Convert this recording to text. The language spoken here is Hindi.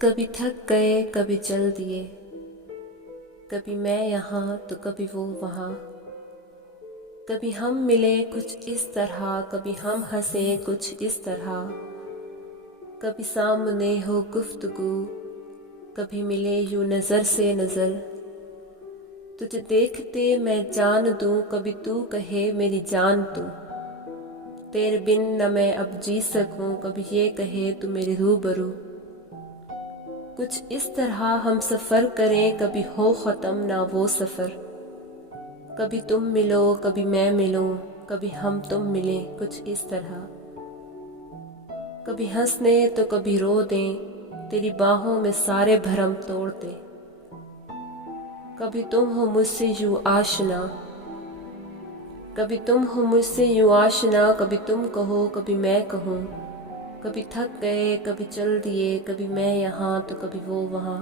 कभी थक गए कभी चल दिए, कभी मैं यहाँ तो कभी वो वहाँ। कभी हम मिले कुछ इस तरह, कभी हम हंसे कुछ इस तरह। कभी सामने हो गुफ्तगू, कभी मिले यूं नज़र से नज़र। तुझे देखते मैं जान दूं, कभी तू कहे मेरी जान तू। तेरे बिन न मैं अब जी सकूं, कभी ये कहे तू मेरे रूबरू। कुछ इस तरह हम सफ़र करें, कभी हो ख़त्म ना वो सफ़र। कभी तुम मिलो कभी मैं मिलूं, कभी हम तुम मिलें कुछ इस तरह। कभी हंसने तो कभी रो दें, तेरी बाहों में सारे भरम तोड़ दें। कभी तुम हो मुझसे यूं आशना, कभी तुम हो मुझसे यूं आशना। कभी तुम कहो कभी मैं कहूँ, कभी थक गए कभी चल दिए, कभी मैं यहाँ तो कभी वो वहाँ।